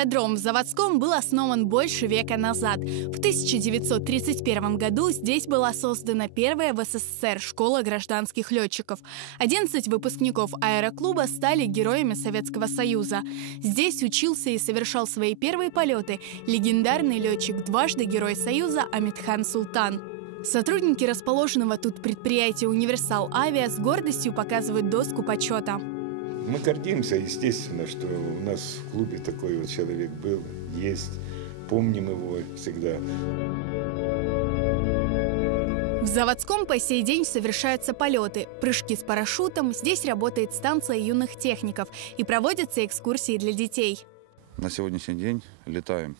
Аэродром в Заводском был основан больше века назад. В 1931 году здесь была создана первая в СССР школа гражданских летчиков. 11 выпускников аэроклуба стали героями Советского Союза. Здесь учился и совершал свои первые полеты легендарный летчик, дважды Герой Союза Амитхан Султан. Сотрудники расположенного тут предприятия «Универсал Авиа» с гордостью показывают доску почета. Мы гордимся, естественно, что у нас в клубе такой вот человек был, есть. Помним его всегда. В Заводском по сей день совершаются полеты, прыжки с парашютом, здесь работает станция юных техников и проводятся экскурсии для детей. На сегодняшний день летаем,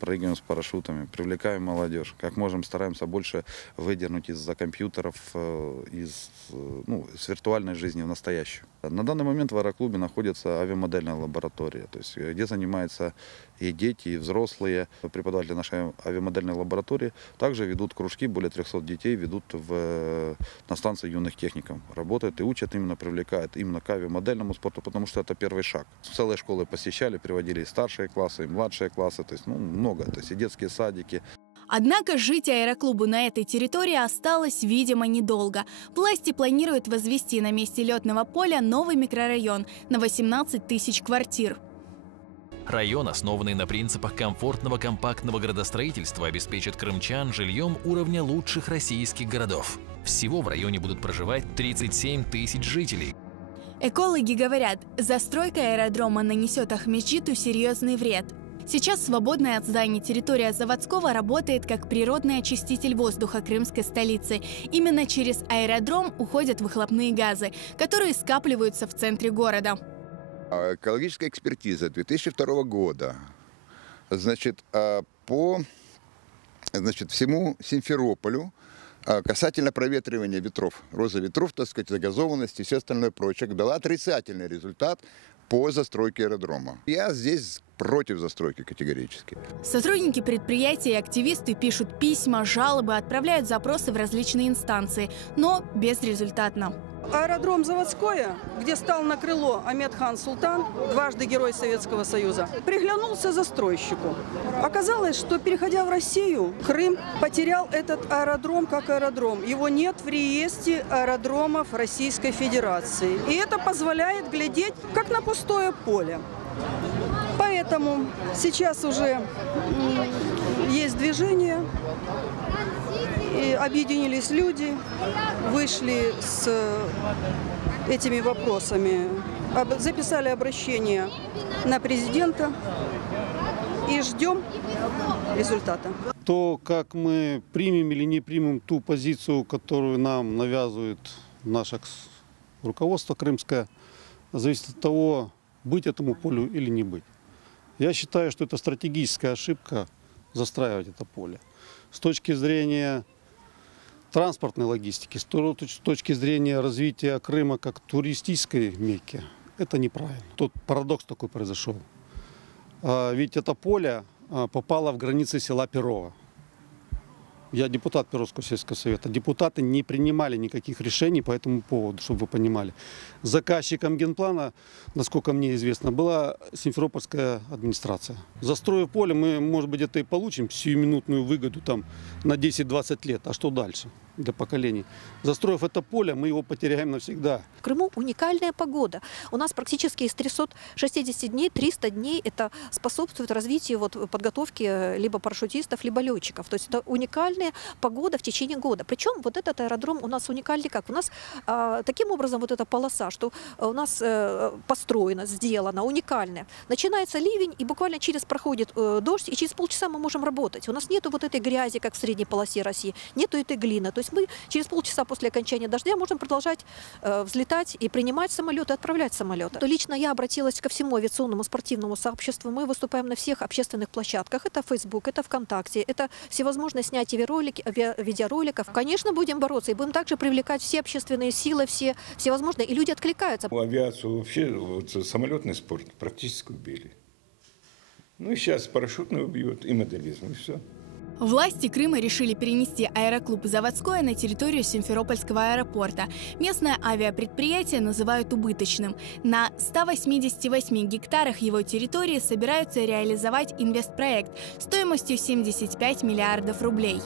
прыгаем с парашютами, привлекаем молодежь. Как можем, стараемся больше выдернуть из-за компьютеров, с виртуальной жизни в настоящую. На данный момент в аэроклубе находится авиамодельная лаборатория, то есть где занимаются и дети, и взрослые. Преподаватели нашей авиамодельной лаборатории также ведут кружки, более 300 детей ведут на станции юных техников. Работают и учат, именно привлекают именно к авиамодельному спорту, потому что это первый шаг. Целые школы посещали, приводили и старшие классы, и младшие классы, то есть много, то есть и детские садики. Однако жить аэроклубу на этой территории осталось, видимо, недолго. Власти планируют возвести на месте летного поля новый микрорайон на 18 тысяч квартир. Район, основанный на принципах комфортного компактного градостроительства, обеспечит крымчан жильем уровня лучших российских городов. Всего в районе будут проживать 37 тысяч жителей. Экологи говорят, застройка аэродрома нанесет Ахмеджиту серьезный вред. Сейчас свободная от зданий территория Заводского работает как природный очиститель воздуха крымской столицы. Именно через аэродром уходят выхлопные газы, которые скапливаются в центре города. Экологическая экспертиза 2002 года, по всему Симферополю касательно проветривания ветров, роза ветров, загазованности и все остальное прочее, дала отрицательный результат по застройке аэродрома. Я здесь против застройки категорически. Сотрудники предприятия и активисты пишут письма, жалобы, отправляют запросы в различные инстанции, но безрезультатно. Аэродром Заводское, где стал на крыло Амитхан Султан, дважды Герой Советского Союза, приглянулся застройщику. Оказалось, что, переходя в Россию, Крым потерял этот аэродром как аэродром. Его нет в реестре аэродромов Российской Федерации. И это позволяет глядеть как на пустое поле. Поэтому сейчас уже есть движение, и объединились люди, вышли с этими вопросами, записали обращение на президента и ждем результата. То, как мы примем или не примем ту позицию, которую нам навязывает наше руководство крымское, зависит от того, быть этому полю или не быть. Я считаю, что это стратегическая ошибка застраивать это поле. С точки зрения транспортной логистики, с точки зрения развития Крыма как туристической мекки, это неправильно. Тут парадокс такой произошел. Ведь это поле попало в границы села Перово. Я депутат Перовского сельского совета. Депутаты не принимали никаких решений по этому поводу, чтобы вы понимали. Заказчиком генплана, насколько мне известно, была Симферопольская администрация. Застроив поле, мы, может быть, это и получим сиюминутную выгоду там, на 10-20 лет. А что дальше для поколений? Застроив это поле, мы его потеряем навсегда. В Крыму уникальная погода. У нас практически из 360 дней 300 дней это способствует развитию подготовки либо парашютистов, либо летчиков. То есть это уникальная погода в течение года. Причем вот этот аэродром у нас уникальный как? У нас таким образом вот эта полоса, что у нас построена, сделана, уникальная. Начинается ливень, и буквально проходит дождь, и через полчаса мы можем работать. У нас нету вот этой грязи, как в средней полосе России, нету этой глины. То есть мы через полчаса после окончания дождя можем продолжать взлетать и принимать самолеты, отправлять самолеты. То лично я обратилась ко всему авиационному спортивному сообществу. Мы выступаем на всех общественных площадках. Это Facebook, это ВКонтакте, это всевозможные снятия видеороликов. Конечно, будем бороться и будем также привлекать все общественные силы, все возможные. И люди откликаются. Авиацию вообще, самолетный спорт практически убили. Ну и сейчас парашютный убьют, и моделизм, и все. Власти Крыма решили перенести аэроклуб «Заводское» на территорию Симферопольского аэропорта. Местное авиапредприятие называют убыточным. На 188 гектарах его территории собираются реализовать инвестпроект стоимостью 75 миллиардов рублей.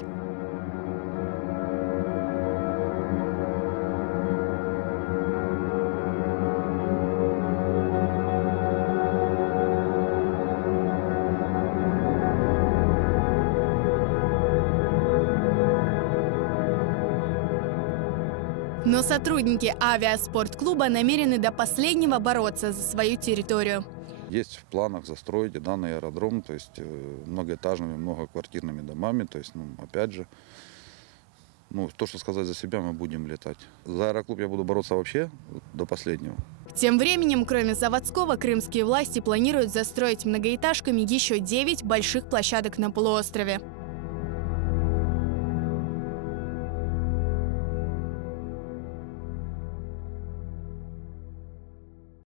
Но сотрудники авиаспортклуба намерены до последнего бороться за свою территорию. Есть в планах застроить данный аэродром, то есть многоэтажными, многоквартирными домами. То есть, опять же, то, что сказать за себя, мы будем летать. За аэроклуб я буду бороться вообще до последнего. Тем временем, кроме Заводского, крымские власти планируют застроить многоэтажками еще 9 больших площадок на полуострове.